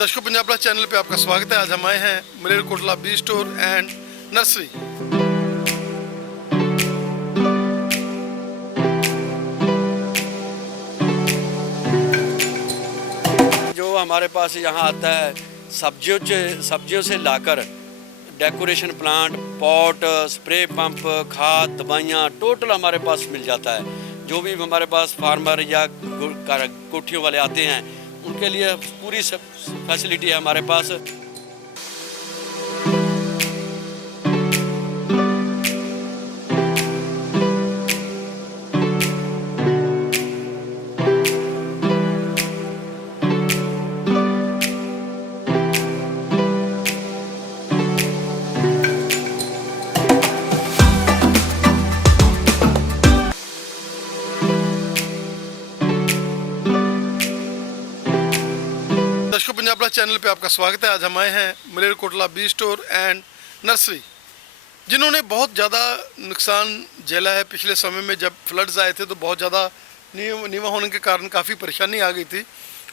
दर्शकों, Punjab plus channel पे आपका स्वागत है। आज हम आए हैं Malerkotla B store and nursery. जो हमारे पास यहाँ आता है सब्जियों से लाकर decoration plant, pot, spray pump, खाद, दवाइयाँ टोटल हमारे पास मिल जाता है। जो भी हमारे पास फार्मर या कोठियों वाले आते हैं उनके लिए पूरी फैसिलिटी है हमारे पास। दर्शकों, पंजाब प्लस चैनल पे आपका स्वागत है। आज हम आए हैं Malerkotla B store and nursery, जिन्होंने बहुत ज़्यादा नुकसान झेला है। पिछले समय में जब फ्लड्स आए थे तो बहुत ज़्यादा नीवा होने के कारण काफ़ी परेशानी आ गई थी।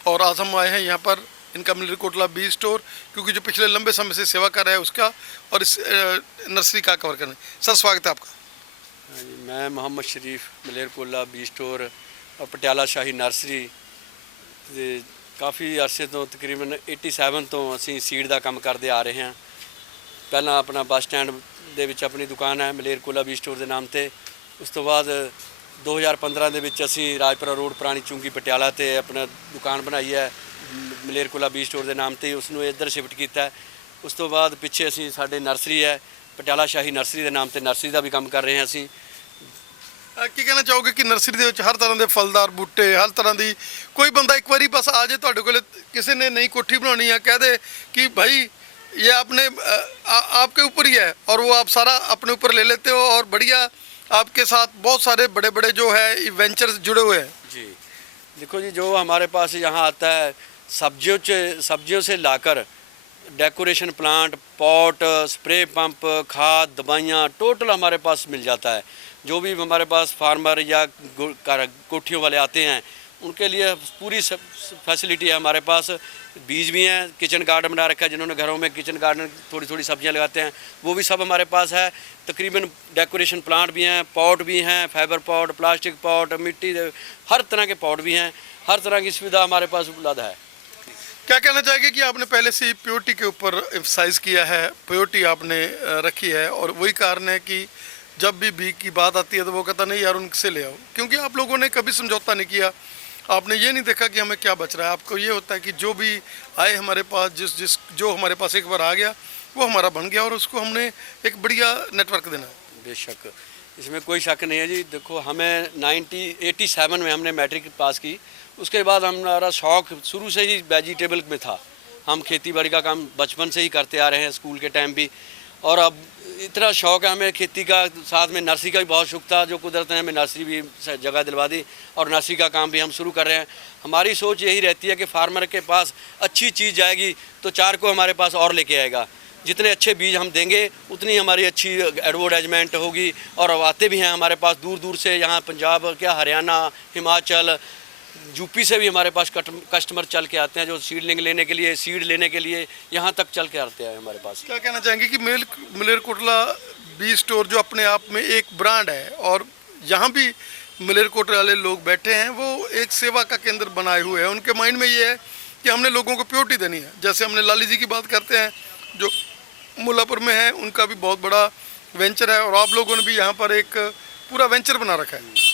और आज हम आए हैं यहाँ पर इनका मलेरकोटला बी स्टोर, क्योंकि जो पिछले लंबे समय से सेवा कर रहा है उसका और इस नर्सरी का कवर करने। सर, स्वागत है आपका। हाँ जी, मैं मोहम्मद शरीफ, मलेरकोटला बी स्टोर और पटियाला शाही नर्सरी ਦੇ ਕਾਫੀ ਅਰਸੇ ਤੋਂ ਤਕਰੀਬਨ 87 ਤੋਂ ਅਸੀਂ ਸੀਡ ਦਾ ਕੰਮ ਕਰਦੇ ਆ ਰਹੇ ਹਾਂ। ਪਹਿਲਾਂ ਆਪਣਾ ਬੱਸ ਸਟੈਂਡ ਦੇ ਵਿੱਚ ਆਪਣੀ ਦੁਕਾਨ ਹੈ ਮਲੇਰਕੋਟਲਾ ਬੀ ਸਟੋਰ ਦੇ ਨਾਮ ਤੇ। ਉਸ ਤੋਂ ਬਾਅਦ 2015 ਦੇ ਵਿੱਚ ਅਸੀਂ ਰਾਜਪੁਰਾ ਰੋਡ ਪੁਰਾਣੀ ਚੁੰਗੀ ਪਟਿਆਲਾ ਤੇ ਆਪਣਾ ਦੁਕਾਨ ਬਣਾਈ ਹੈ ਮਲੇਰਕੋਟਲਾ ਬੀ ਸਟੋਰ ਦੇ ਨਾਮ ਤੇ। ਉਸ ਨੂੰ ਇੱਧਰ ਸ਼ਿਫਟ ਕੀਤਾ। ਉਸ ਤੋਂ ਬਾਅਦ ਪਿੱਛੇ ਅਸੀਂ ਸਾਡੇ ਨਰਸਰੀ ਹੈ ਪਟਿਆਲਾ ਸ਼ਾਹੀ ਨਰਸਰੀ ਦੇ ਨਾਮ ਤੇ, ਨਰਸਰੀ ਦਾ ਵੀ ਕੰਮ ਕਰ ਰਹੇ ਹਾਂ ਅਸੀਂ। ਕੀ ਕਹਿਣਾ ਚਾਹੋਗੇ ਕਿ ਨਰਸਰੀ ਦੇ ਵਿੱਚ ਹਰ ਤਰ੍ਹਾਂ ਦੇ ਫਲਦਾਰ ਬੂਟੇ, ਹਰ ਤਰ੍ਹਾਂ ਦੀ, ਕੋਈ ਬੰਦਾ ਇੱਕ ਵਾਰੀ ਬਸ ਆ ਜਾਏ ਤੁਹਾਡੇ ਕੋਲ, ਕਿਸੇ ने नई कोठी बनानी है, कह दे कि भाई ये आपने आपके ऊपर ही है, और वो आप सारा अपने ऊपर ले लेते हो और बढ़िया आपके साथ बहुत सारे बड़े बड़े जो है वेंचर्स जुड़े हुए हैं। जी देखो जी, जो हमारे पास यहाँ आता है सब्जियों से लाकर decoration plant, pot, spray pump, खाद, दवाइयाँ टोटल हमारे पास मिल जाता है। जो भी हमारे पास फार्मर या कोठियों वाले आते हैं उनके लिए पूरी फैसिलिटी है हमारे पास। बीज भी हैं, किचन गार्डन बना रखा है, जिन्होंने घरों में किचन गार्डन थोड़ी थोड़ी सब्जियां लगाते हैं वो भी सब हमारे पास है। तकरीबन डेकोरेशन प्लांट भी हैं, पॉट भी हैं, फाइबर पॉट, प्लास्टिक पॉट, मिट्टी, हर तरह के पॉट भी हैं। हर तरह की सुविधा हमारे पास उपलब्ध है। क्या कहना चाहेंगे कि आपने पहले से ही प्योरिटी के ऊपर एम्फसाइज किया है, प्योरिटी आपने रखी है, और वही कारण है कि जब भी बीज की बात आती है तो वो कहता नहीं यार उनसे ले आओ, क्योंकि आप लोगों ने कभी समझौता नहीं किया। आपने ये नहीं देखा कि हमें क्या बच रहा है। आपको ये होता है कि जो भी आए हमारे पास, जो हमारे पास एक बार आ गया वो हमारा बन गया, और उसको हमने एक बढ़िया नेटवर्क देना है। बेशक, इसमें कोई शक नहीं है जी। देखो, हमें 1987 में हमने मैट्रिक पास की। उसके बाद हमारा शौक़ शुरू से ही वेजिटेबल में था। हम खेती बाड़ी का काम बचपन से ही करते आ रहे हैं, स्कूल के टाइम भी, और अब इतना शौक़ है हमें खेती का, साथ में नर्सरी का भी बहुत शौक़ था। जो कुदरत ने हमें नर्सरी भी जगह दिलवा दी और नर्सरी का काम भी हम शुरू कर रहे हैं। हमारी सोच यही रहती है कि फार्मर के पास अच्छी चीज़ जाएगी तो चार को हमारे पास और लेके आएगा। जितने अच्छे बीज हम देंगे उतनी हमारी अच्छी एडवर्टाइजमेंट होगी। और आते भी हैं हमारे पास दूर दूर से, यहाँ पंजाब, क्या हरियाणा, हिमाचल, यूपी से भी हमारे पास कस्टमर चल के आते हैं, जो सीडलिंग लेने के लिए, सीड लेने के लिए यहाँ तक चल के आते हैं हमारे पास। क्या कहना चाहेंगे कि मलेरकोटला बी स्टोर जो अपने आप में एक ब्रांड है, और यहाँ भी मलेरकोटला वाले लोग बैठे हैं, वो एक सेवा का केंद्र बनाए हुए हैं। उनके माइंड में ये है कि हमने लोगों को प्योरिटी देनी है। जैसे हमने लाली जी की बात करते हैं जो मुल्लापुर में है, उनका भी बहुत बड़ा वेंचर है, और आप लोगों ने भी यहाँ पर एक पूरा वेंचर बना रखा है।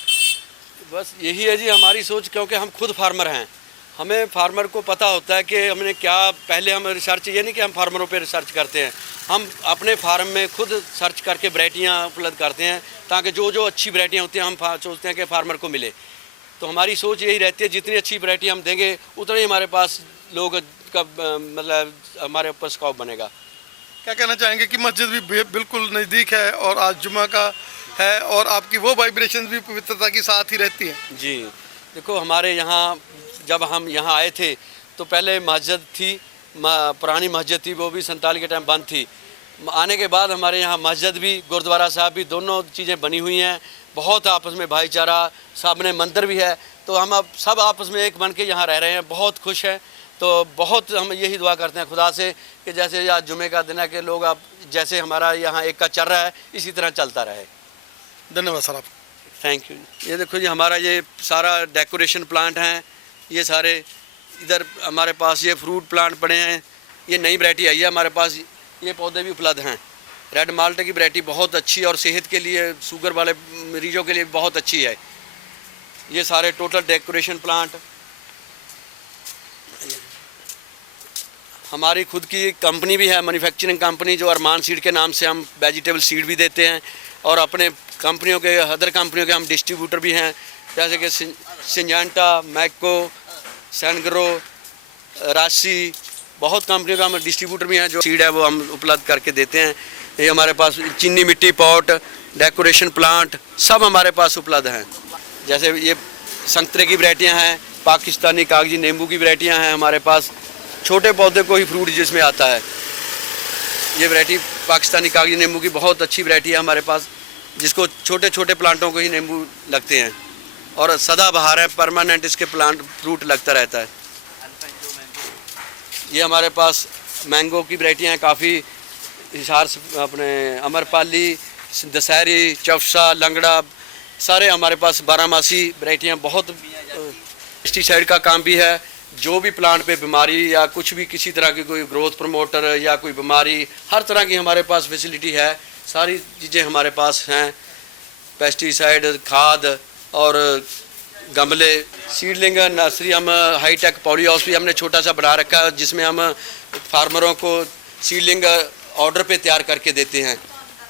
बस यही है जी हमारी सोच, क्योंकि हम खुद फार्मर हैं। हमें फार्मर को पता होता है कि हमने क्या, पहले हम रिसर्च, ये नहीं कि हम फार्मरों पे रिसर्च करते हैं, हम अपने फार्म में खुद सर्च करके वैरायटियाँ उपलब्ध करते हैं, ताकि जो जो अच्छी वैरायटियाँ होती हैं हम सोचते हैं कि फार्मर को मिले। तो हमारी सोच यही रहती है, जितनी अच्छी वैरायटी हम देंगे उतना ही हमारे पास लोग का मतलब हमारे ऊपर स्कॉप बनेगा। क्या कहना चाहेंगे कि मस्जिद भी बिल्कुल नज़दीक है, और आज जुमा का है, और आपकी वो वाइब्रेशन भी पवित्रता के साथ ही रहती है। जी देखो, हमारे यहाँ जब हम यहाँ आए थे तो पहले मस्जिद थी, पुरानी मस्जिद थी, वो भी 47 के टाइम बंद थी। आने के बाद हमारे यहाँ मस्जिद भी, गुरुद्वारा साहब भी, दोनों चीज़ें बनी हुई हैं। बहुत आपस में भाईचारा, सामने मंदिर भी है, तो हम अब सब आपस में एक बन के यहाँ रह रहे हैं, बहुत खुश हैं। तो बहुत हम यही दुआ करते हैं खुदा से कि जैसे आज जुमे का दिन है कि लोग अब जैसे हमारा यहाँ एक का चल रहा है इसी तरह चलता रहे। धन्यवाद सर आप। Thank you. ये देखो जी हमारा ये सारा डेकोरेशन प्लांट हैं, ये सारे इधर हमारे पास ये फ्रूट प्लांट पड़े हैं, ये नई वैरायटी आई है हमारे पास, ये पौधे भी उपलब्ध हैं। रेड माल्टे की वैरायटी बहुत अच्छी है और सेहत के लिए शुगर वाले मरीजों के लिए बहुत अच्छी है। ये सारे टोटल डेकोरेशन प्लांट हमारी खुद की कंपनी भी है, मैन्युफैक्चरिंग कंपनी, जो अरमान सीड के नाम से हम वेजिटेबल सीड भी देते हैं और अपने कंपनियों के अदर कंपनियों के हम डिस्ट्रीब्यूटर भी हैं, जैसे कि सिंजेंटा, मैको, सैनग्रो, राशि, बहुत कंपनियों का हम डिस्ट्रीब्यूटर भी हैं जो सीड है वो हम उपलब्ध करके देते हैं। ये हमारे पास चीनी मिट्टी पॉट, डेकोरेशन प्लांट सब हमारे पास उपलब्ध हैं। जैसे ये संतरे की वैरायटियाँ हैं, पाकिस्तानी कागजी नींबू की वैरायटियाँ हैं हमारे पास, छोटे पौधे को ही फ्रूट जिसमें आता है। ये वैरायटी पाकिस्तानी कागजी नींबू की बहुत अच्छी वैरायटी है हमारे पास, जिसको छोटे छोटे प्लांटों को ही नींबू लगते हैं और सदाबहार है, परमानेंट इसके प्लांट फ्रूट लगता रहता है। ये हमारे पास मैंगो की वैरायटियाँ हैं काफ़ी, हिसार अपने अमरपाली, दशहरी, चौसा, लंगड़ा, सारे हमारे पास बारहमासी वैरायटियाँ बहुत। पेस्टिसाइड का काम भी है, जो भी प्लांट पे बीमारी या कुछ भी किसी तरह की कोई ग्रोथ प्रमोटर या कोई बीमारी, हर तरह की हमारे पास फैसिलिटी है, सारी चीज़ें हमारे पास हैं। पेस्टिसाइड, खाद और गमले, सीडलिंग नर्सरी, हम हाईटेक पॉली हाउस भी हमने छोटा सा बना रखा है जिसमें हम फार्मरों को सीडलिंग ऑर्डर पे तैयार करके देते हैं।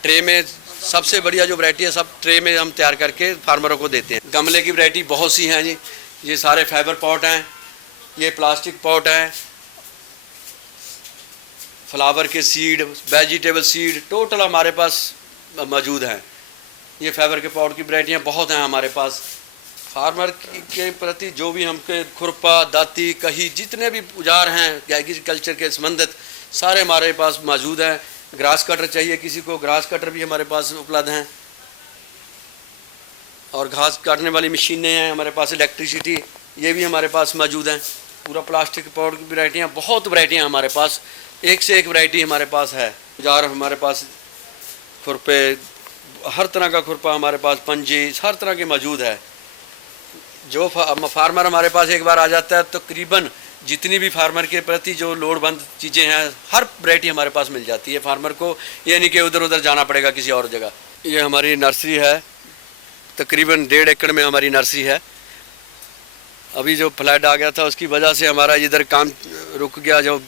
ट्रे में सबसे बढ़िया जो वैरायटी है सब ट्रे में हम तैयार करके फार्मरों को देते हैं। गमले की वैरायटी बहुत सी हैं जी, ये सारे फाइबर पॉट हैं, ये प्लास्टिक पॉट हैं, फ्लावर के सीड, वेजिटेबल सीड टोटल हमारे पास मौजूद हैं। ये फाइबर के पॉट की वैरायटियाँ बहुत हैं हमारे पास। फार्मर के प्रति जो भी हमके खुरपा, दाती, कही, जितने भी औजार हैं एग्रीकल्चर के संबंधित सारे हमारे पास मौजूद हैं। ग्रास कटर चाहिए किसी को, ग्रास कटर भी हमारे पास उपलब्ध हैं और घास काटने वाली मशीनें हैं हमारे पास, इलेक्ट्रिसिटी ये भी हमारे पास मौजूद हैं। पूरा प्लास्टिक पॉट की वैरायटियाँ, बहुत वैरायटियाँ हमारे पास, एक से एक वैरायटी हमारे पास है। औजार हमारे पास, खुरपे, हर तरह का खुरपा हमारे पास, पंजी, हर तरह के मौजूद है। जो फार्मर हमारे पास एक बार आ जाता है तो तकरीबन जितनी भी फार्मर के प्रति जो लोड़बंद चीज़ें हैं हर वैरायटी हमारे पास मिल जाती है फार्मर को, ये नहीं कि उधर उधर जाना पड़ेगा किसी और जगह। ये हमारी नर्सरी है, तकरीबन 1.5 एकड़ में हमारी नर्सरी है। अभी जो फ्लड आ गया था उसकी वजह से हमारा इधर काम रुक गया। जो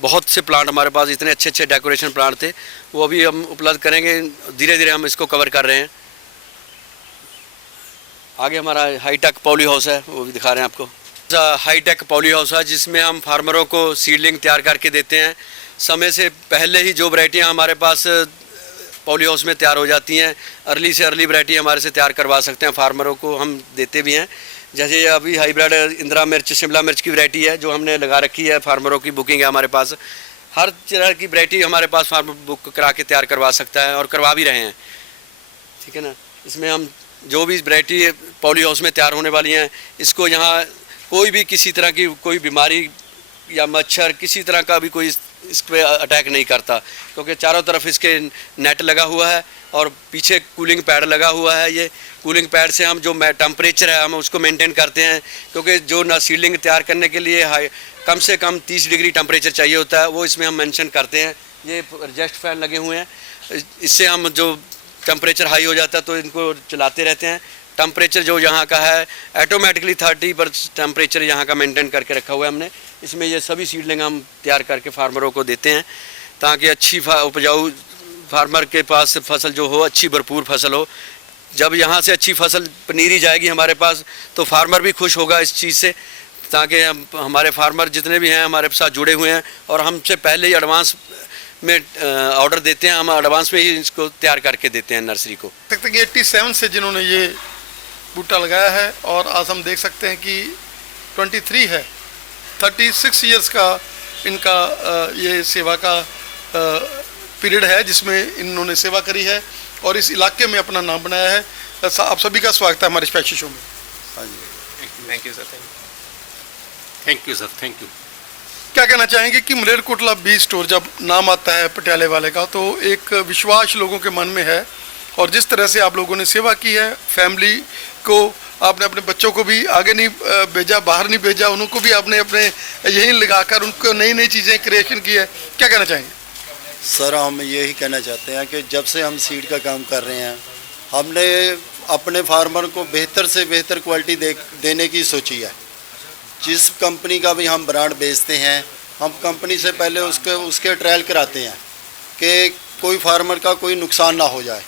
बहुत से प्लांट हमारे पास इतने अच्छे अच्छे डेकोरेशन प्लांट थे वो अभी हम उपलब्ध करेंगे, धीरे धीरे हम इसको कवर कर रहे हैं। आगे हमारा हाईटेक पॉली हाउस है, वो भी दिखा रहे हैं आपको। हाईटेक पॉली हाउस है जिसमें हम फार्मरों को सीडलिंग तैयार करके देते हैं। समय से पहले ही जो वैरायटियाँ हमारे पास पॉली हाउस में तैयार हो जाती हैं, अर्ली से अर्ली वैरायटी हमारे से तैयार करवा सकते हैं, फार्मरों को हम देते भी हैं। जैसे ये अभी हाइब्रिड इंदिरा मिर्च, शिमला मिर्च की वैरायटी है जो हमने लगा रखी है, फार्मरों की बुकिंग है हमारे पास। हर तरह की वैरायटी हमारे पास फार्मर बुक करा के तैयार करवा सकता है और करवा भी रहे हैं, ठीक है ना। इसमें हम जो भी वैरायटी पॉली हाउस में तैयार होने वाली हैं, इसको यहाँ कोई भी किसी तरह की कोई बीमारी या मच्छर किसी तरह का भी कोई इस पर अटैक नहीं करता, क्योंकि चारों तरफ इसके नेट लगा हुआ है और पीछे कूलिंग पैड लगा हुआ है। ये कूलिंग पैड से हम जो टेम्परेचर है हम उसको मेंटेन करते हैं, क्योंकि जो ना सीडलिंग तैयार करने के लिए कम से कम 30 डिग्री टेम्परेचर चाहिए होता है, वो इसमें हम मेंशन करते हैं। ये एडजस्ट फैन लगे हुए हैं, इससे हम जो टेम्परेचर हाई हो जाता है तो इनको चलाते रहते हैं। टेम्परेचर जो यहाँ का है ऑटोमेटिकली 30 पर टेम्परेचर यहाँ का मेंटेन करके रखा हुआ है हमने। इसमें ये सभी सीडलिंग हम तैयार करके फार्मरों को देते हैं ताकि अच्छी उपजाऊ फार्मर के पास फसल जो हो, अच्छी भरपूर फसल हो। जब यहाँ से अच्छी फसल पनीरी जाएगी हमारे पास तो फार्मर भी खुश होगा इस चीज़ से, ताकि हमारे फार्मर जितने भी हैं हमारे साथ जुड़े हुए हैं और हमसे पहले ही एडवांस में ऑर्डर देते हैं, हम एडवांस में ही इसको तैयार करके देते हैं नर्सरी को। तक 87 से जिन्होंने ये बूटा लगाया है और आज हम देख सकते हैं कि 23 है, 36 इयर्स का इनका ये सेवा का पीरियड है जिसमें इन्होंने सेवा करी है और इस इलाके में अपना नाम बनाया है। आप सभी का स्वागत है हमारे स्पेशल शो में। Thank you sir, thank you sir, thank you. क्या कहना चाहेंगे कि मलेरकोटला बी स्टोर जब नाम आता है पटियाले वाले का तो एक विश्वास लोगों के मन में है, और जिस तरह से आप लोगों ने सेवा की है, फैमिली को आपने अपने बच्चों को भी आगे नहीं भेजा, बाहर नहीं भेजा, उनको भी आपने अपने यहीं लगाकर उनको नई नई चीज़ें क्रिएशन की है, क्या कहना चाहेंगे? सर हम यही कहना चाहते हैं कि जब से हम सीड का काम कर रहे हैं, हमने अपने फार्मर को बेहतर से बेहतर क्वालिटी देने की सोची है। जिस कंपनी का भी हम ब्रांड बेचते हैं, हम कंपनी से पहले उसके ट्रायल कराते हैं कि कोई फार्मर का कोई नुकसान ना हो जाए।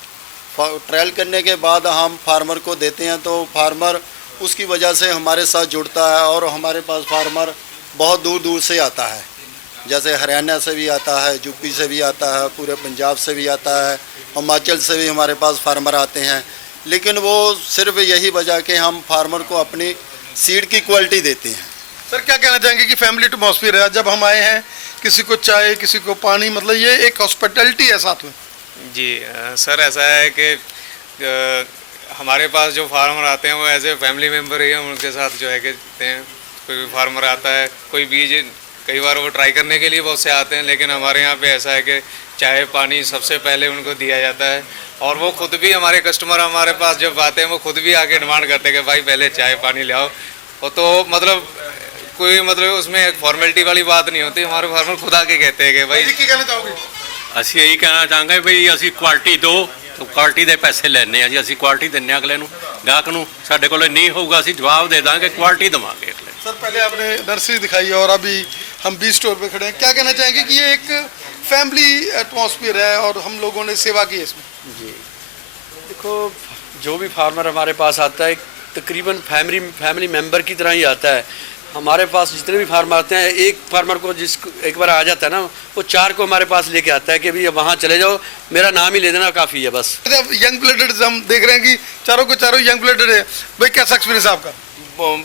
ट्रायल करने के बाद हम फार्मर को देते हैं, तो फार्मर उसकी वजह से हमारे साथ जुड़ता है, और हमारे पास फार्मर बहुत दूर दूर से आता है, जैसे हरियाणा से भी आता है, यूपी से भी आता है, पूरे पंजाब से भी आता है, हिमाचल से भी हमारे पास फार्मर आते हैं। लेकिन वो सिर्फ यही वजह कि हम फार्मर को अपनी सीड की क्वालिटी देते हैं। सर क्या कहना चाहेंगे कि फैमिली एटमॉस्फेयर है, जब हम आए हैं किसी को चाय किसी को पानी, मतलब ये एक हॉस्पिटैलिटी है साथ में? जी सर ऐसा है कि हमारे पास जो फार्मर आते हैं वो एज ए फैमिली मेम्बर ही हम उनके साथ जो है कि देते हैं। कोई भी फार्मर आता है, कोई बीज कई बार वो ट्राई करने के लिए बहुत से आते हैं, लेकिन हमारे यहाँ पे ऐसा है कि चाय पानी सबसे पहले उनको दिया जाता है, और वो खुद भी हमारे कस्टमर हमारे पास जब आते हैं वो खुद भी आके डिमांड करते हैं कि भाई पहले चाय पानी ले आओ। वो तो मतलब कोई मतलब उसमें एक फॉर्मेलिटी वाली बात नहीं होती, हमारे फार्मर खुद आके कहते हैं कि भाई। ਕੀ ਕਹਿਣਾ ਚਾਹੋਗੇ? ਅਸੀਂ ਇਹੀ ਕਹਿਣਾ ਚਾਹਾਂਗੇ ਵੀ ਅਸੀਂ ਕੁਆਲਿਟੀ ਦਿਓ ਤੇ ਕੁਆਲਿਟੀ ਦੇ ਪੈਸੇ ਲੈਣੇ ਆ ਜੀ। ਅਸੀਂ ਕੁਆਲਿਟੀ ਦਿੰਨੇ ਆ ਅਗਲੇ ਨੂੰ, ਗਾਹਕ ਨੂੰ। ਸਾਡੇ ਕੋਲ ਨਹੀਂ ਹੋਊਗਾ ਅਸੀਂ ਜਵਾਬ ਦੇ ਦਾਂਗੇ, ਕੁਆਲਿਟੀ ਦੇਵਾਂਗੇ ਅਗਲੇ ਨੂੰ। सर पहले आपने नर्सरी दिखाई है और अभी हम बी स्टोर पे खड़े हैं, क्या कहना चाहेंगे कि ये एक फैमिली एटमॉस्फेयर है और हम लोगों ने सेवा की है इसमें? जी देखो, जो भी फार्मर हमारे पास आता है तकरीबन फैमिली मेम्बर की तरह ही आता है। हमारे पास जितने भी फार्मर आते हैं, एक फार्मर को जिसको एक बार आ जाता है ना, वो 4 को हमारे पास लेके आता है कि भाई वहाँ चले जाओ, मेरा नाम ही ले देना काफ़ी है बस। यंग ब्लडेड हम देख रहे हैं कि चारों को चारों यंग ब्लडेड है, भाई कैसा एक्सपीरियंस आपका?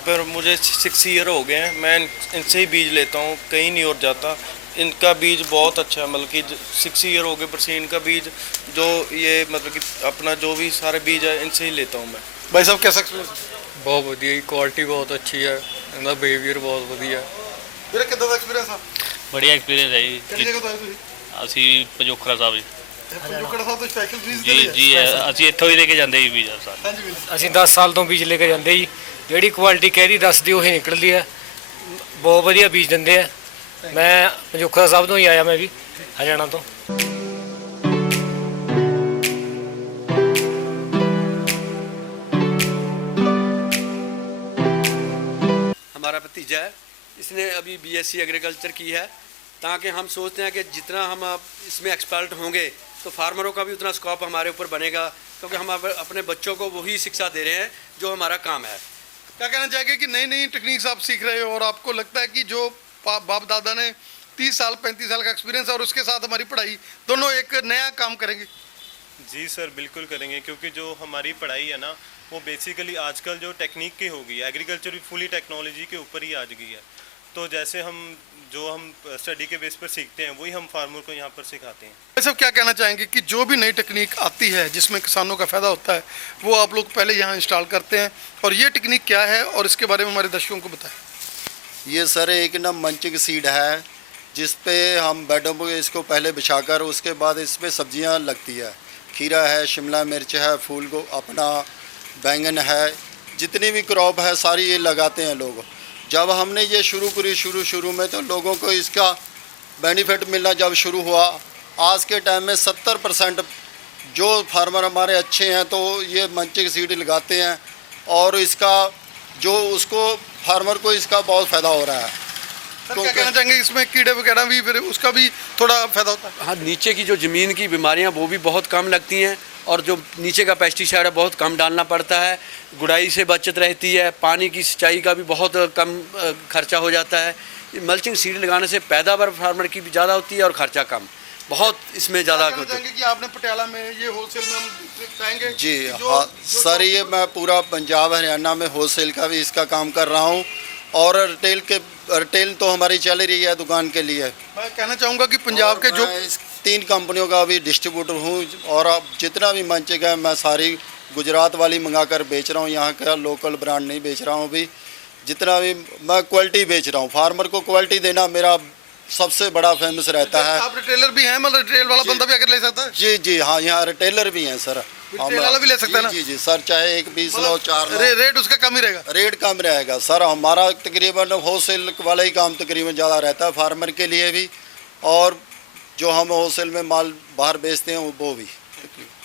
पर मुझे 6 ईयर हो गए हैं, मैं इनसे ही बीज लेता हूँ, कहीं नहीं और जाता। इनका बीज बहुत अच्छा है, मतलब कि 6 ईयर हो गए बरसीन का बीज, जो ये मतलब कि अपना जो भी सारे बीज है इनसे ही लेता हूँ मैं। भाई साहब कैसा एक्सपीरियंस? ਬਹੁਤ ਵਧੀਆ ਜੀ, ਕੁਆਲਿਟੀ ਬਹੁਤ ਅੱਛੀ ਹੈ, ਇਹਦਾ ਬਿਹੇਵੀਅਰ ਬਹੁਤ ਵਧੀਆ। ਵੀਰੇ ਕਿੱਦਾਂ ਦਾ ਐਕਸਪੀਰੀयंस ਆ? बढ़िया एक्सपीरियंस है जी। ਕਿਹੜੀ ਜਗ੍ਹਾ ਤੋਂ ਆਏ ਤੁਸੀਂ? ਅਸੀਂ ਪੰਜੋਖਰਾ ਸਾਹਿਬ ਜੀ। ਪੰਜੋਖੜਾ ਸਾਹਿਬ ਤੋਂ ਸਪੈਸ਼ਲ ਫੀਸ ਜੀ ਜੀ ਅਸੀਂ ਇੱਥੋਂ ਹੀ ਲੈ ਕੇ ਜਾਂਦੇ ਜੀ ਵੀਜ਼ਾ ਸਰ। ਹਾਂਜੀ ਵੀਰੇ। ਅਸੀਂ 10 ਸਾਲ ਤੋਂ ਬੀਜ ਲੈ ਕੇ ਜਾਂਦੇ ਜੀ, ਜਿਹੜੀ ਕੁਆਲਿਟੀ ਕਹਿਦੀ ਦੱਸਦੀ ਉਹੀ ਨਿਕਲਦੀ ਹੈ। ਬਹੁਤ ਵਧੀਆ ਬੀਜ ਦਿੰਦੇ ਆ। ਮੈਂ ਪੰਜੋਖਰਾ ਸਾਹਿਬ ਤੋਂ ਹੀ ਆਇਆ, ਮੈਂ ਵੀ ਹਰਿਆਣਾ ਤੋਂ। हमारा भतीजा है, इसने अभी बीएससी एग्रीकल्चर की है, ताकि हम सोचते हैं कि जितना हम इसमें एक्सपर्ट होंगे तो फार्मरों का भी उतना स्कोप हमारे ऊपर बनेगा, क्योंकि हम अपने बच्चों को वही शिक्षा दे रहे हैं जो हमारा काम है। क्या कहना चाहेंगे कि नई नई टेक्निक्स आप सीख रहे हो और आपको लगता है कि जो बाप दादा ने 30 साल 35 साल का एक्सपीरियंस और उसके साथ हमारी पढ़ाई दोनों एक नया काम करेंगे? जी सर बिल्कुल करेंगे, क्योंकि जो हमारी पढ़ाई है ना वो बेसिकली आजकल जो टेक्निक की हो गई है, एग्रीकल्चर भी फुली टेक्नोलॉजी के ऊपर ही आ गई है। तो जैसे हम स्टडी के बेस पर सीखते हैं वही हम फार्मर को यहाँ पर सिखाते हैं। भाई साहब क्या कहना चाहेंगे कि जो भी नई टेक्निक आती है जिसमें किसानों का फ़ायदा होता है वो आप लोग पहले यहाँ इंस्टॉल करते हैं, और ये टेक्निक क्या है और इसके बारे में हमारे दर्शकों को बताएं। ये सर एक ना मंचिंग सीड है, जिस पे हम बेडों पर इसको पहले बिछाकर उसके बाद इसमें सब्जियां लगती है। खीरा है, शिमला मिर्च है, फूल को अपना बैंगन है, जितनी भी क्रॉप है सारी ये लगाते हैं लोग। जब हमने ये शुरू करी शुरू में तो लोगों को इसका बेनिफिट मिलना जब शुरू हुआ, आज के टाइम में 70% जो फार्मर हमारे अच्छे हैं तो ये मंचिंग सीड लगाते हैं, और इसका जो उसको फार्मर को इसका बहुत फ़ायदा हो रहा है। सर क्या कहना चाहेंगे इसमें कीड़े वगैरह भी फिर उसका भी थोड़ा फ़ायदा होता है? हाँ, नीचे की जो ज़मीन की बीमारियाँ वो भी बहुत कम लगती हैं, और जो नीचे का पेस्टिसाइड है बहुत कम डालना पड़ता है, गुड़ाई से बचत रहती है, पानी की सिंचाई का भी बहुत कम खर्चा हो जाता है। मल्चिंग सीड लगाने से पैदावार फार्मर की भी ज़्यादा होती है और खर्चा कम, बहुत इसमें ज़्यादा कहना चाहेंगे कि आपने पटियाला में ये होलसेल में हम चाहेंगे जी हाँ सर, ये मैं पूरा पंजाब हरियाणा में होलसेल का भी इसका काम कर रहा हूँ, और रिटेल तो हमारी चल रही है दुकान के लिए। मैं कहना चाहूँगा कि पंजाब के जो मैं इस 3 कंपनियों का भी डिस्ट्रीब्यूटर हूँ, और अब जितना भी मंचिंग है मैं सारी गुजरात वाली मंगा कर बेच रहा हूँ, यहाँ का लोकल ब्रांड नहीं बेच रहा हूँ अभी। जितना भी मैं क्वालिटी बेच रहा हूँ, फार्मर को क्वालिटी देना मेरा सबसे बड़ा फेमस रहता है। आप रिटेलर भी हैं, मतलब रिटेल वाला बंदा भी आकर ले सकता है? जी जी हाँ, यहाँ रिटेलर भी हैं सर। रिटेल वाला भी ले सकता है ना? जी जी सर, चाहे एक 20 लो 4 लो, रेट उसका कम ही रहेगा? रेट कम रहेगा सर। हमारा तकरीबन होलसेल वाला ही काम तकरीबन ज़्यादा रहता है फार्मर के लिए भी, और जो हम होलसेल में माल बाहर बेचते हैं वो भी।